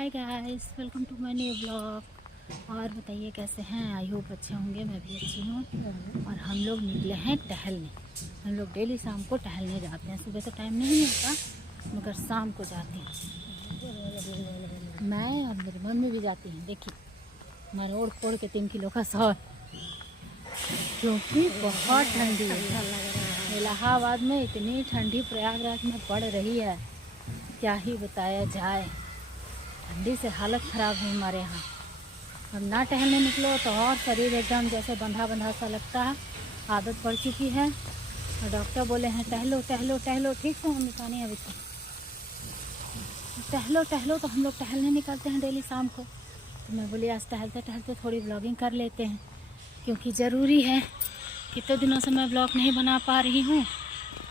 Hi guys, welcome to my new blog. और बताइए कैसे हैं। आई होप अच्छे होंगे। मैं भी अच्छी हूँ। और हम लोग निकले हैं टहलने। हम लोग डेली शाम को टहलने जाते हैं। सुबह तो टाइम नहीं मिलता मगर शाम को जाते हैं। मैं और मेरी मम्मी भी जाती हैं। देखिए हमारा ओढ़ फोड़ के 3 किलो का शॉल, क्योंकि बहुत ठंडी है। इलाहाबाद में इतनी ठंडी प्रयागराज में पड़ रही है, क्या ही बताया जाए। ठंडी से हालत ख़राब है हमारे यहाँ। अब ना टहलने निकलो तो और शरीर एकदम जैसे बंधा बंधा सा लगता है। आदत पड़ चुकी है और डॉक्टर बोले हैं टहलो टहलो टहलो। ठीक से हम निकालें अभी तक टहलो टहलो, तो हम लोग टहलने निकलते हैं डेली शाम को। तो मैं बोली आज टहलते टहलते थोड़ी ब्लॉगिंग कर लेते हैं, क्योंकि ज़रूरी है। कितने दिनों से मैं ब्लॉग नहीं बना पा रही हूँ,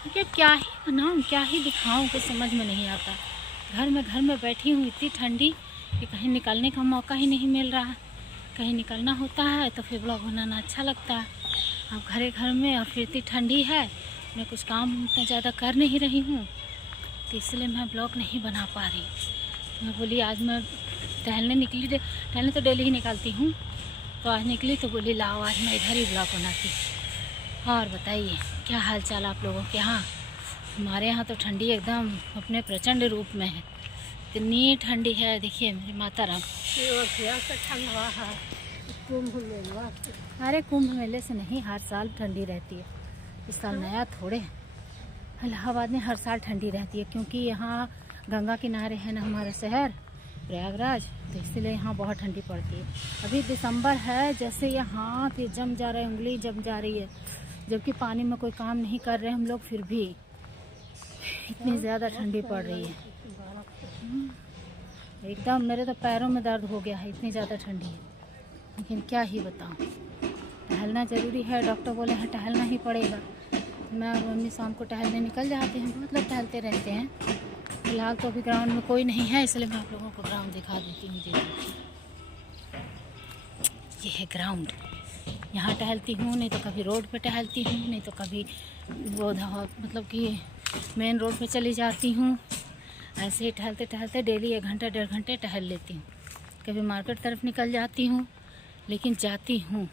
क्योंकि क्या ही बनाऊँ क्या ही दिखाऊँ कुछ समझ में नहीं आता। घर में बैठी हूँ, इतनी ठंडी कि कहीं निकलने का मौका ही नहीं मिल रहा। कहीं निकलना होता है तो फिर ब्लॉग बनाना अच्छा लगता है। अब घर में और फिर इतनी ठंडी है, मैं कुछ काम इतना ज़्यादा कर नहीं रही हूँ, तो इसलिए मैं ब्लॉग नहीं बना पा रही। मैं बोली आज मैं टहलने निकली। टहलने तो डेली ही निकलती हूँ, तो आज निकली तो बोली लाओ आज मैं इधर ही ब्लॉग बनाती। और बताइए क्या हाल चाल आप लोगों के यहाँ। हमारे यहाँ तो ठंडी एकदम अपने प्रचंड रूप में है। इतनी ठंडी है, देखिए मेरी माता राम। अरे कुंभ मेले से नहीं, हर साल ठंडी रहती है। इस साल नया थोड़े है। इलाहाबाद में हर साल ठंडी रहती है, क्योंकि यहाँ गंगा किनारे है ना हमारा शहर प्रयागराज, तो इसलिए यहाँ बहुत ठंडी पड़ती है। अभी दिसंबर है, जैसे यहाँ फिर जम जा रहा है, उंगली जम जा रही है, जबकि पानी में कोई काम नहीं कर रहे हम लोग, फिर भी इतनी ज़्यादा ठंडी पड़ रही है। एकदम मेरे तो पैरों में दर्द हो गया है, इतनी ज़्यादा ठंडी है। लेकिन क्या ही बताऊं, टहलना ज़रूरी है। डॉक्टर बोले हैं टहलना ही पड़ेगा। मैं और मम्मी शाम को टहलने निकल जाते हैं, बहुत लोग टहलते रहते हैं। फिलहाल तो अभी ग्राउंड में कोई नहीं है, इसलिए मैं आप लोगों को ग्राउंड दिखा देती हूँ। ये है ग्राउंड, यहाँ टहलती हूँ, नहीं तो कभी रोड पे टहलती हूँ, नहीं तो कभी वो मतलब कि मेन रोड पे चली जाती हूँ। ऐसे ही टहलते टहलते डेली 1 घंटा 1.5 घंटे टहल लेती हूँ। कभी मार्केट तरफ निकल जाती हूँ, लेकिन जाती हूँ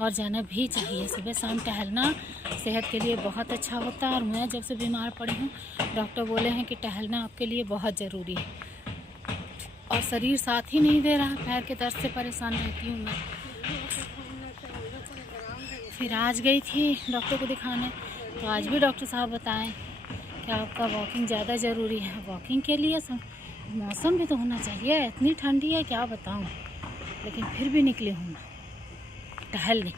और जाना भी चाहिए। सुबह शाम टहलना सेहत के लिए बहुत अच्छा होता है। और मैं जब से बीमार पड़ी हूँ, डॉक्टर बोले हैं कि टहलना आपके लिए बहुत ज़रूरी है। और शरीर साथ ही नहीं दे रहा, पैर के दर्द से परेशान रहती हूँ मैं। फिर आज गई थी डॉक्टर को दिखाने, तो आज भी डॉक्टर साहब बताएं कि आपका वॉकिंग ज़्यादा ज़रूरी है। वॉकिंग के लिए मौसम भी तो होना चाहिए। इतनी ठंडी है क्या बताऊं, लेकिन फिर भी निकली हूँ मैं टहलने।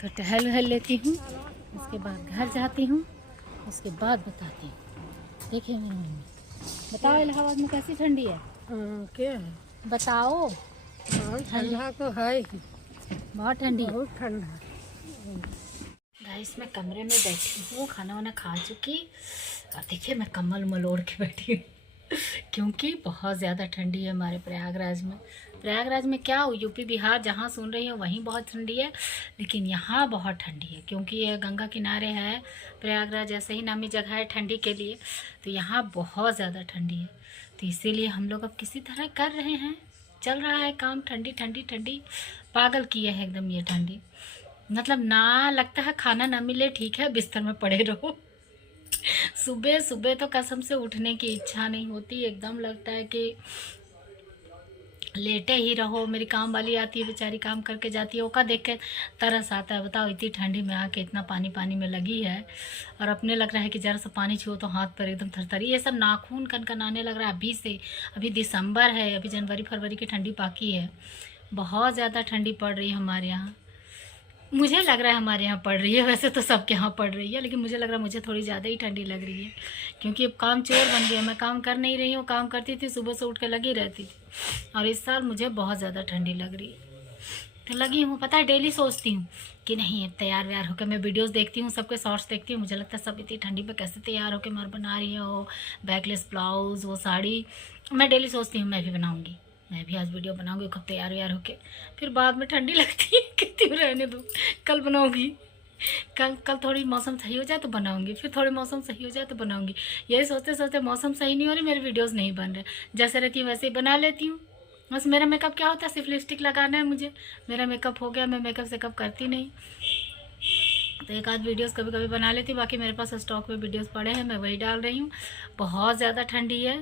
तो टहल लेती हूँ, उसके बाद घर जाती हूँ, उसके बाद बताती हूँ। देखिए मेरी मम्मी, बताओ इलाहाबाद में कैसी ठंडी है। क्या है? बताओ। ठंडा तो है ही, बहुत ठंडी, बहुत ठंडा। गाइस मैं कमरे में बैठी हूँ, खाना वाना खा चुकी। और देखिए मैं कम्बल उम्बल ओढ़ के बैठी हूँ क्योंकि बहुत ज़्यादा ठंडी है हमारे प्रयागराज में। प्रयागराज में क्या, यूपी बिहार जहाँ सुन रही हो वहीं बहुत ठंडी है, लेकिन यहाँ बहुत ठंडी है क्योंकि ये गंगा किनारे है प्रयागराज। ऐसे ही नामी जगह है ठंडी के लिए, तो यहाँ बहुत ज़्यादा ठंडी है। तो इसीलिए हम लोग अब किसी तरह कर रहे हैं, चल रहा है काम। ठंडी ठंडी ठंडी पागल किए है एकदम ये ठंडी। मतलब ना लगता है खाना ना मिले, ठीक है बिस्तर में पड़े रहो। सुबह सुबह तो कसम से उठने की इच्छा नहीं होती, एकदम लगता है कि लेटे ही रहो। मेरी काम वाली आती है, बेचारी काम करके जाती है, ओका देख के तरस आता है। बताओ इतनी ठंडी में आके इतना पानी पानी में लगी है, और अपने लग रहा है कि जरा सा पानी छुओ तो हाथ पर एकदम थरथरी, ये सब नाखून कनकनाने लग रहा है अभी से। अभी दिसंबर है, अभी जनवरी फरवरी की ठंडी बाकी है। बहुत ज़्यादा ठंडी पड़ रही है हमारे यहाँ। मुझे लग रहा है हमारे यहाँ पड़ रही है, वैसे तो सबके यहाँ पड़ रही है, लेकिन मुझे लग रहा है मुझे थोड़ी ज़्यादा ही ठंडी लग रही है, क्योंकि अब काम चोर बन गया। मैं काम कर नहीं रही हूँ, काम करती थी सुबह से उठ के लगी रहती थी, और इस साल मुझे बहुत ज़्यादा ठंडी लग रही है। तो लगी हूँ, पता है डेली सोचती हूँ कि नहीं तैयार व्यार होकर, मैं वीडियोस देखती हूँ, सबके शॉर्ट्स देखती हूँ, मुझे लगता है सब इतनी ठंडी में कैसे तैयार होकर मार बना रही है, वो बैकलेस ब्लाउज़ वो साड़ी। मैं डेली सोचती हूँ मैं भी बनाऊँगी, मैं भी आज वीडियो बनाऊंगी खूब तैयार व्यार होके। फिर बाद में ठंडी लगती है, कहती हूँ रहने दो कल बनाऊंगी। कल कल थोड़ी मौसम सही हो जाए तो बनाऊंगी, फिर थोड़ी मौसम सही हो जाए तो बनाऊंगी। यही सोचते सोचते मौसम सही नहीं हो रही, मेरे वीडियोस नहीं बन रहे। जैसे रहती हूँ वैसे ही बना लेती हूँ। बस मेरा मेकअप क्या होता है, सिर्फ लिपस्टिक लगाना है मुझे, मेरा मेकअप हो गया। मैं मेकअप सेकअप करती नहीं। तो एक आध वीडियोस कभी कभी बना लेती हूँ, बाकी मेरे पास स्टॉक में वीडियोस पड़े हैं, मैं वही डाल रही हूँ। बहुत ज़्यादा ठंडी है,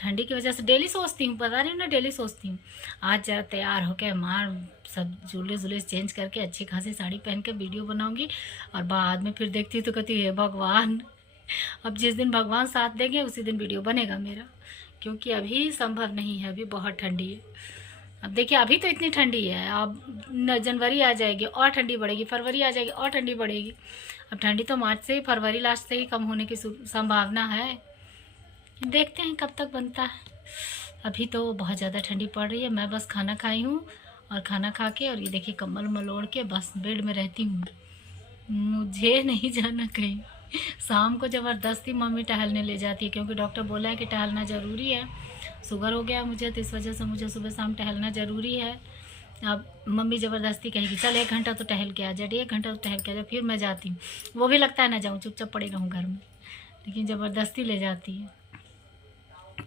ठंडी की वजह से डेली सोचती हूँ, पता नहीं ना, डेली सोचती हूँ आज जा तैयार होके मार सब जुलूस जुलूस चेंज करके अच्छी खासी साड़ी पहन के वीडियो बनाऊंगी। और बाद में फिर देखती हूँ तो कहती है भगवान, अब जिस दिन भगवान साथ देंगे उसी दिन वीडियो बनेगा मेरा, क्योंकि अभी संभव नहीं है, अभी बहुत ठंडी है। अब देखिए अभी तो इतनी ठंडी है, अब जनवरी आ जाएगी और ठंडी बढ़ेगी, फरवरी आ जाएगी और ठंडी बढ़ेगी। अब ठंडी तो मार्च से ही, फरवरी लास्ट से ही कम होने की संभावना है। देखते हैं कब तक बनता है। अभी तो बहुत ज़्यादा ठंडी पड़ रही है। मैं बस खाना खाई हूँ और खाना खा के और ये देखिए कम्बल उम्बल ओढ़ के बस बेड में रहती हूँ। मुझे नहीं जाना कहीं। शाम को ज़बरदस्ती मम्मी टहलने ले जाती है, क्योंकि डॉक्टर बोला है कि टहलना ज़रूरी है। शुगर हो गया मुझे, तो इस वजह से मुझे सुबह शाम टहलना ज़रूरी है। अब मम्मी ज़बरदस्ती कहेगी चल 1 घंटा तो टहल के आ जा, 1 घंटा तो टहल के आ जा, फिर मैं जाती हूँ। वो भी लगता है ना जाऊँ, चुपचाप पड़ी रहूँ घर में, लेकिन ज़बरदस्ती ले जाती है।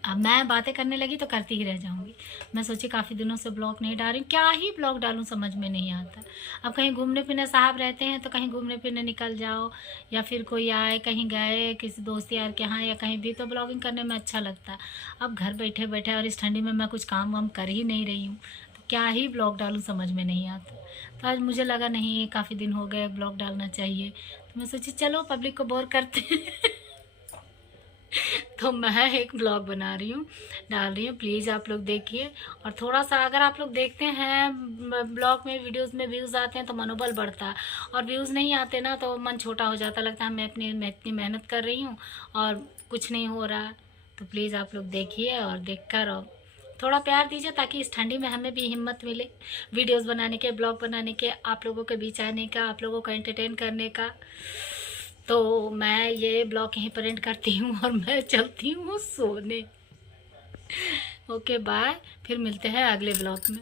अब मैं बातें करने लगी तो करती ही रह जाऊंगी। मैं सोची काफ़ी दिनों से ब्लॉग नहीं डाल रही, क्या ही ब्लॉग डालूं समझ में नहीं आता। अब कहीं घूमने फिरने साहब रहते हैं तो कहीं घूमने फिरने निकल जाओ, या फिर कोई आए, कहीं गए किसी दोस्त यार के यहाँ या कहीं भी, तो ब्लॉगिंग करने में अच्छा लगता है। अब घर बैठे बैठे और इस ठंडी में मैं कुछ काम वाम कर ही नहीं रही हूँ, तो क्या ही ब्लॉग डालूँ समझ में नहीं आता। तो आज मुझे लगा नहीं, काफ़ी दिन हो गए, ब्लॉग डालना चाहिए। तो मैं सोची चलो पब्लिक को बोर करते हैं। तो मैं एक ब्लॉग बना रही हूँ, डाल रही हूँ, प्लीज़ आप लोग देखिए। और थोड़ा सा अगर आप लोग देखते हैं ब्लॉग में, वीडियोस में व्यूज़ आते हैं तो मनोबल बढ़ता है, और व्यूज़ नहीं आते ना तो मन छोटा हो जाता, लगता है मैं इतनी मेहनत कर रही हूँ और कुछ नहीं हो रहा। तो प्लीज़ आप लोग देखिए और देखकर और थोड़ा प्यार दीजिए, ताकि इस ठंडी में हमें भी हिम्मत मिले वीडियोस बनाने के, ब्लॉग बनाने के, आप लोगों के बीच आने का, आप लोगों को एंटरटेन करने का। तो मैं ये ब्लॉग यहीं पर एंड करती हूँ और मैं चलती हूँ सोने। ओके बाय, फिर मिलते हैं अगले ब्लॉग में।